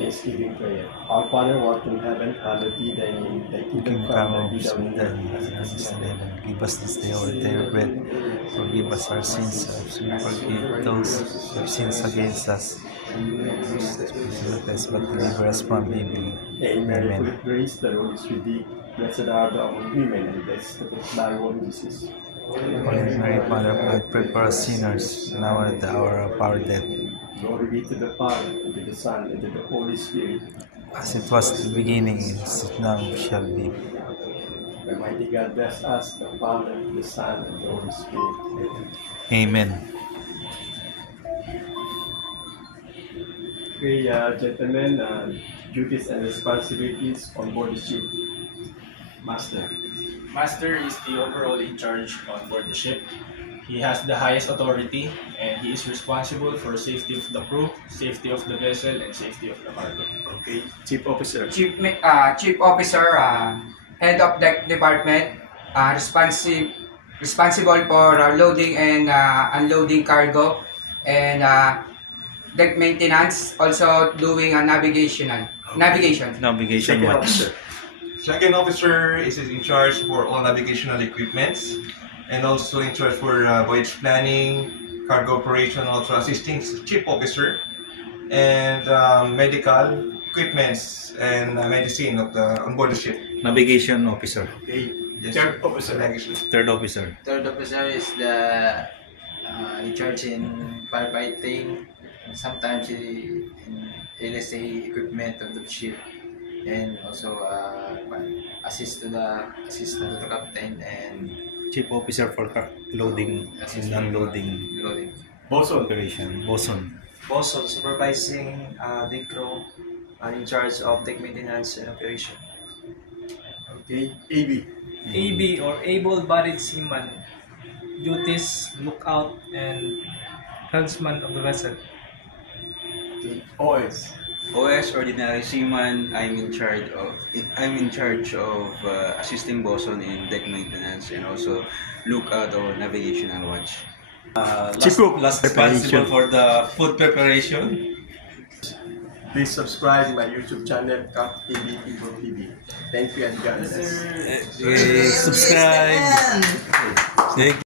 Thanksgiving prayer. Our Father who art in heaven, hallowed be thy name. Thy kingdom come, thy will be done on earth as it is in heaven. Give us this day our daily bread. Forgive us our sins as we forgive those who have sins against us. But deliver us from evil. Hail Mary, full Amen. of grace, the Lord is with thee. Blessed art thou among women, and blessed is the fruit of thy womb, Jesus. Holy Mary, Mother of God, pray for us sinners, now and at the hour of our death. Glory be to the Father, and to the Son, and to the Holy Spirit. As it was in the beginning, is now, shall be. Almighty God bless us, the Father, the Son, and the Holy Spirit. Amen. Amen. Okay, gentlemen, duties and responsibilities on board the ship. Master. Master is the overall in charge on board the ship. He has the highest authority and he is responsible for safety of the crew, safety of the vessel, and safety of the cargo. Okay, Chief Officer. Chief Officer, Head of Deck Department, responsible for loading and unloading cargo, and deck maintenance, also doing navigation. Navigation Second watch. Officer. Second officer is in charge for all navigational equipments and also in charge for voyage planning, cargo operation, also assisting chief officer and medical equipments and medicine of the on board the ship. Navigation officer. Okay, Yes, Third sir. Officer. Navigation. Third officer. Third officer is the in charge in firefighting. Sometimes in LSA equipment of the ship, and also assist to the captain and Chief officer for loading and unloading loading. Boson. operation. Boson. Also supervising the crew and in charge of deck maintenance and operation. Okay, AB. AB or able-bodied seaman, duties, lookout, and helmsman of the vessel. Okay, OS. OS ordinary seaman. I'm in charge of assisting bosun in deck maintenance and also lookout or navigational watch. Last Responsible for the food preparation. Please subscribe my YouTube channel, Cap TV, Eagle TV. Thank you and God bless. Subscribe. Thank